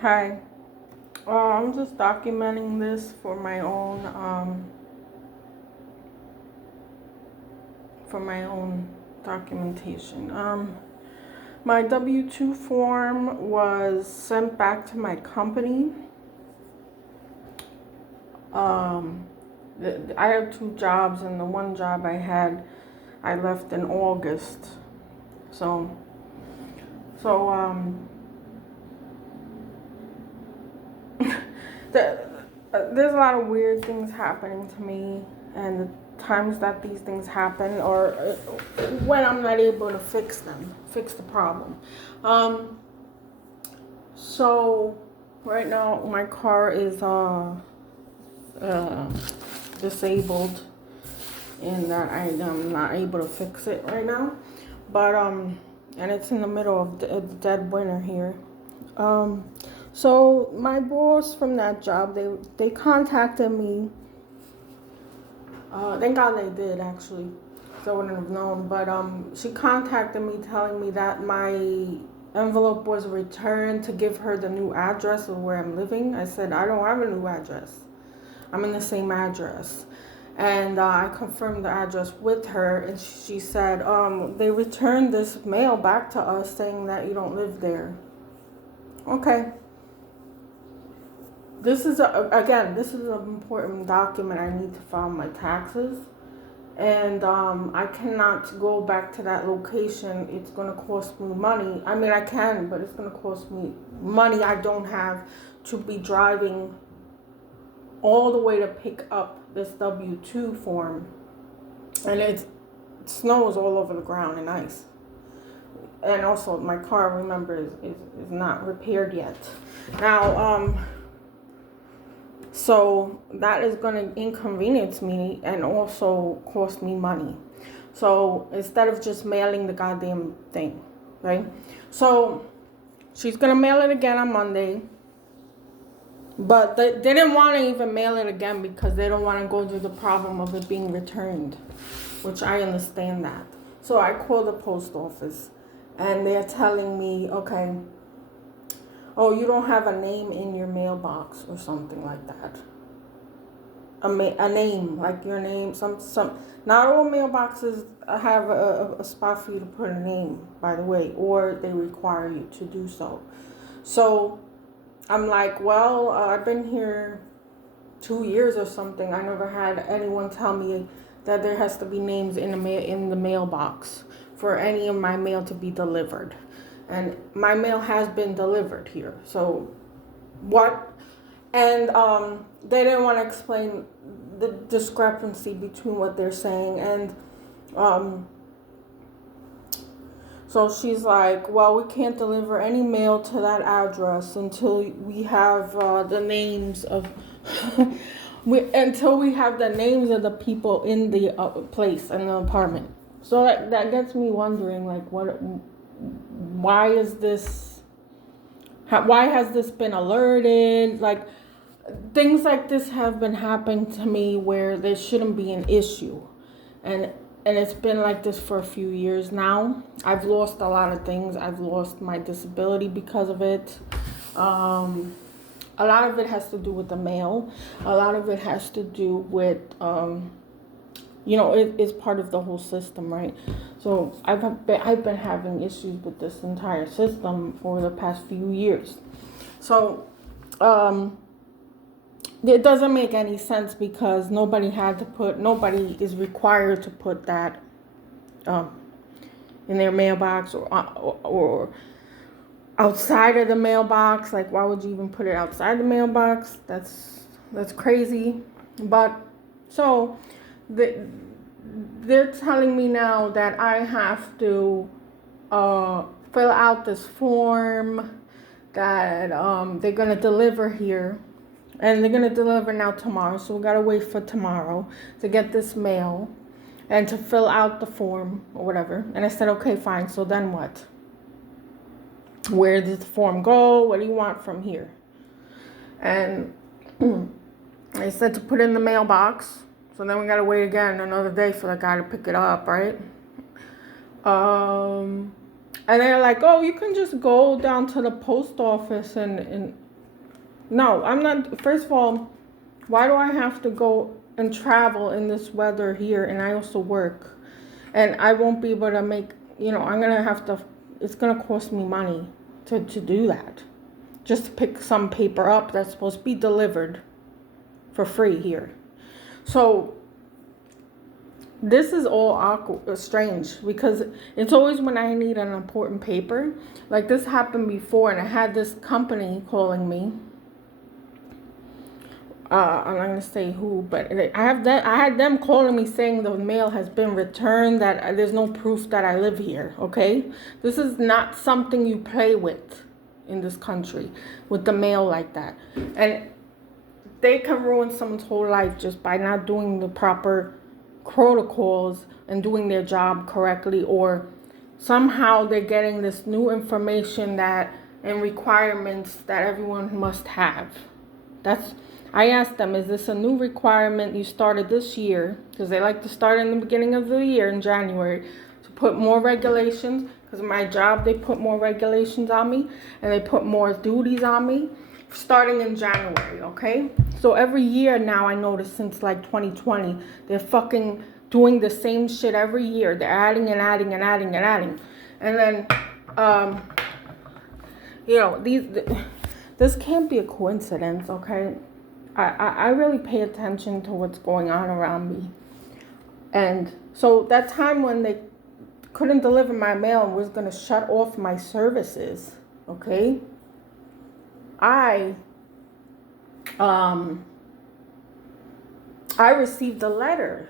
Hi. I'm just documenting this for my own documentation. My W-2 form was sent back to my company. Um, I have two jobs, and the one job I left in August. So, so the, there's a lot of weird things happening to me, and the times that these things happen, or when I'm not able to fix the problem. So right now my car is uh, disabled, in that I'm not able to fix it right now, but and it's in the middle of the dead winter here. So my boss from that job, they contacted me. Thank God they did, actually, so I wouldn't have known. But she contacted me telling me that my envelope was returned to give her the new address of where I'm living. I said I don't have a new address. I'm in the same address. And I confirmed the address with her, and she said, they returned this mail back to us saying that you don't live there. Okay. This is an important document. I need to file my taxes, and I cannot go back to that location. It's going to cost me money. I mean, I can, but it's going to cost me money I don't have to be driving all the way to pick up this W-2 form, and it snows all over the ground and ice. And also, my car, remember, is not repaired yet. Now, so that is going to inconvenience me and also cost me money. So instead of just mailing the goddamn thing, right? So she's going to mail it again on Monday. But they didn't want to even mail it again because they don't want to go through the problem of it being returned, which I understand that. So I called the post office, and they're telling me, okay, oh, you don't have a name in your mailbox or something like that. A name, like your name. Not all mailboxes have a spot for you to put a name, by the way, or they require you to do so. So I'm like, well, I've been here 2 years or something. I never had anyone tell me that there has to be names in the mailbox for any of my mail to be delivered, and my mail has been delivered here. So what? And they didn't want to explain the discrepancy between what they're saying, and so she's like, well, we can't deliver any mail to that address until we have the names of until we have the names of the people in the place, in the apartment. So that gets me wondering, like, why is this? Why has this been alerted? Like, things like this have been happening to me where there shouldn't be an issue, and it's been like this for a few years now. I've lost a lot of things. I've lost my disability because of it. A lot of it has to do with the mail. A lot of it has to do with, it's part of the whole system, right? So I've been having issues with this entire system for the past few years. So it doesn't make any sense because nobody is required to put that in their mailbox or outside of the mailbox. Like, why would you even put it outside the mailbox? That's crazy. But so they're telling me now that I have to fill out this form that they're gonna deliver here, and they're gonna deliver now tomorrow. So we gotta wait for tomorrow to get this mail and to fill out the form or whatever. And I said, okay, fine. So then what? Where does the form go? What do you want from here? And I said to put it in the mailbox. So then we gotta wait again another day for the guy to pick it up, right? And they're like, oh, you can just go down to the post office and No, I'm not. First of all, why do I have to go and travel in this weather here? And I also work. And I won't be able to make, I'm going to have to, it's going to cost me money to do that. Just to pick some paper up that's supposed to be delivered for free here. So this is all awkward, strange, because it's always when I need an important paper. Like this happened before, and I had this company calling me. I'm not gonna say who, but I had them calling me saying the mail has been returned, that there's no proof that I live here. Okay, this is not something you play with in this country, with the mail like that. And they can ruin someone's whole life just by not doing the proper protocols and doing their job correctly, or somehow they're getting this new information that and requirements that everyone must have. I asked them, is this a new requirement you started this year? Because they like to start in the beginning of the year in January to put more regulations. Because of my job, they put more regulations on me and they put more duties on me starting in January, okay? So every year now, I noticed since like 2020, they're fucking doing the same shit every year. They're adding and adding and adding and adding. And then, this can't be a coincidence, okay? I really pay attention to what's going on around me. And so that time when they couldn't deliver my mail and was going to shut off my services, okay, I received a letter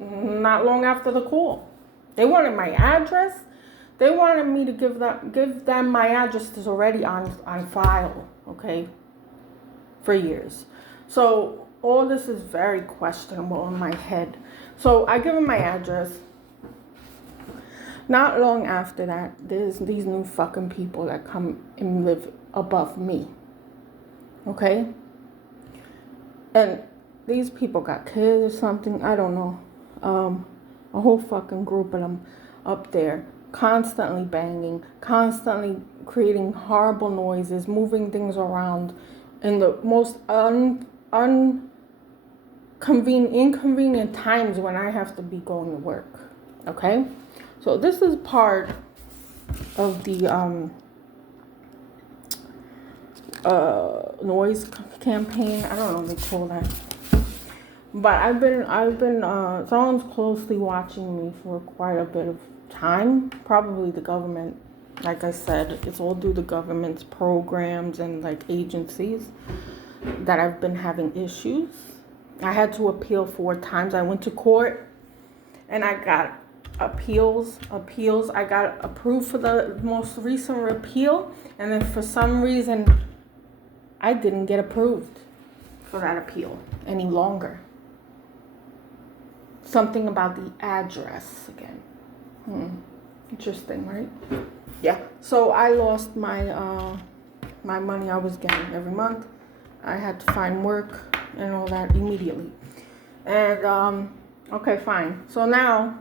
not long after the call. They wanted my address. They wanted me to give them my address that's already on file, okay, for years. So all this is very questionable in my head. So I give them my address. Not long after that, there's these new fucking people that come and live above me. Okay? And these people got kids or something. I don't know. A whole fucking group of them up there, constantly banging, constantly creating horrible noises, moving things around in the most inconvenient times when I have to be going to work. Okay? So this is part of the noise campaign. I don't know what they call that. But I've been someone's closely watching me for quite a bit of time. Probably the government. Like I said, it's all due to government's programs and like agencies that I've been having issues. I had to appeal 4 times. I went to court and I got appeals. I got approved for the most recent appeal, and then for some reason I didn't get approved for that appeal any longer. Something about the address again. Interesting, right? Yeah. So I lost my my money I was getting every month. I had to find work and all that immediately. And okay, fine. So now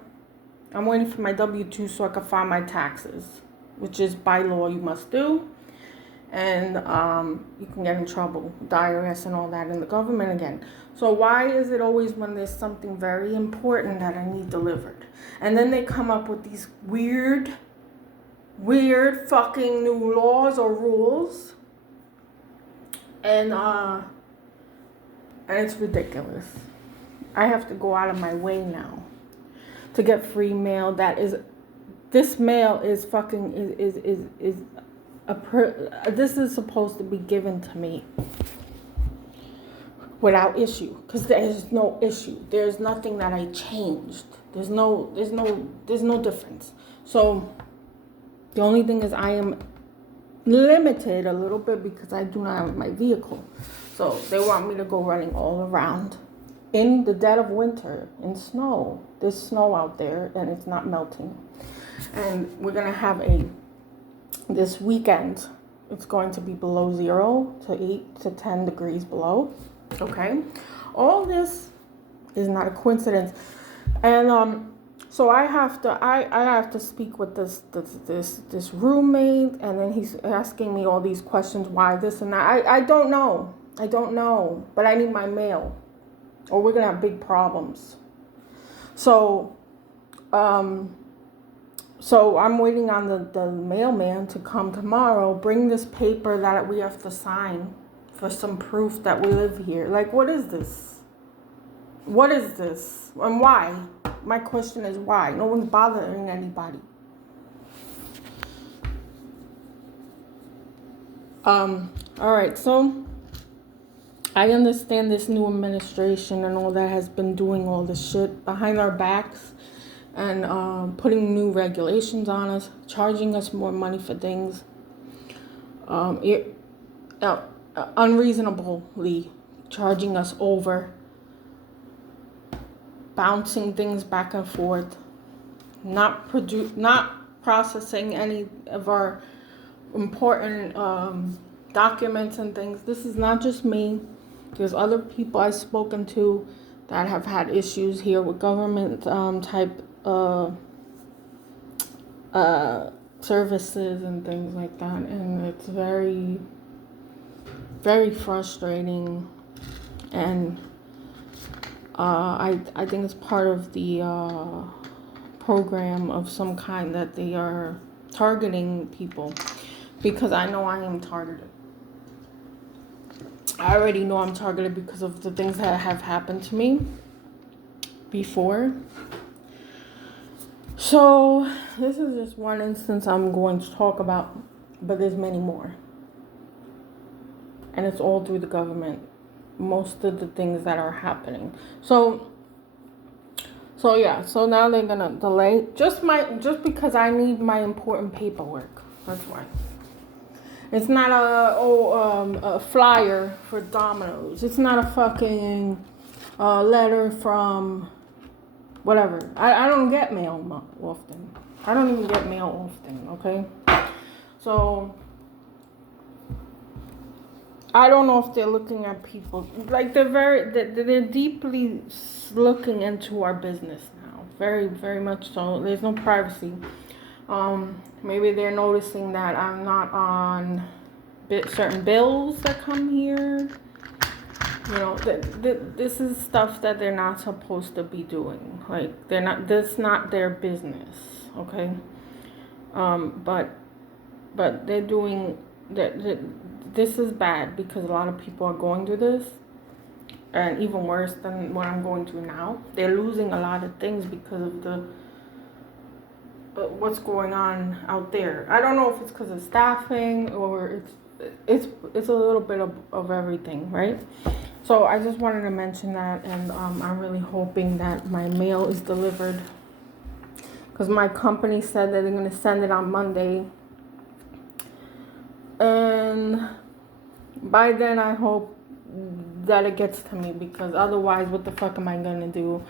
I'm waiting for my W-2 so I can file my taxes, which is by law you must do. And you can get in trouble with the IRS and all that, and the government again. So why is it always when there's something very important that I need delivered? And then they come up with these weird fucking new laws or rules. And it's ridiculous. I have to go out of my way now to get free mail. This mail is fucking this is supposed to be given to me without issue, because there's no issue. There's nothing that I changed. There's no difference. So the only thing is I am limited a little bit because I do not have my vehicle. So they want me to go running all around in the dead of winter in snow. There's snow out there and it's not melting. And we're going to have this weekend, it's going to be below 0 to 8 to 10 degrees below. Okay. All this is not a coincidence. And So I have to speak with this roommate, and then he's asking me all these questions, why this and that. I don't know. I don't know. But I need my mail, or we're gonna have big problems. So so I'm waiting on the mailman to come tomorrow, bring this paper that we have to sign for some proof that we live here. Like, what is this? What is this? And why? My question is why? No one's bothering anybody. All right, so I understand this new administration and all that has been doing all this shit behind our backs and putting new regulations on us, charging us more money for things, unreasonably charging us over, bouncing things back and forth, not processing any of our important documents and things. This is not just me. There's other people I've spoken to that have had issues here with government type services and things like that, and it's very, very frustrating. And I think it's part of the program of some kind that they are targeting people, because I know I am targeted. I already know I'm targeted because of the things that have happened to me before. So this is just one instance I'm going to talk about, but there's many more. And it's all through the government, most of the things that are happening. So now they're gonna delay just because I need my important paperwork. That's why. It's not a flyer for Domino's. It's not a fucking letter from whatever. I don't get mail often. I don't even get mail often, okay? So I don't know if they're looking at people. Like, they're deeply looking into our business now. Very, very much so. There's no privacy. Maybe they're noticing that I'm not on certain bills that come here. You know, this is stuff that they're not supposed to be doing. Like, that's not their business, okay? But they're doing that. This is bad because a lot of people are going through this, and even worse than what I'm going through now. They're losing a lot of things because of the what's going on out there. I don't know if it's because of staffing or it's a little bit of everything, right? So I just wanted to mention that, and I'm really hoping that my mail is delivered, because my company said that they're going to send it on Monday, and by then I hope that it gets to me, because otherwise what the fuck am I going to do?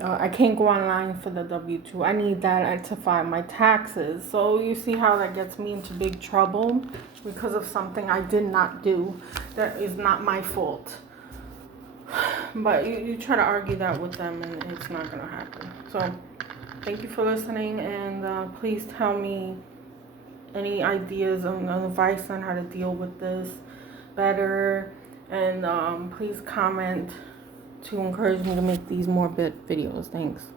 I can't go online for the W-2. I need that to file my taxes. So you see how that gets me into big trouble because of something I did not do. That is not my fault. But you try to argue that with them, and it's not going to happen. So thank you for listening, and please tell me any ideas and advice on how to deal with this better. And please comment to encourage me to make these more videos. Thanks.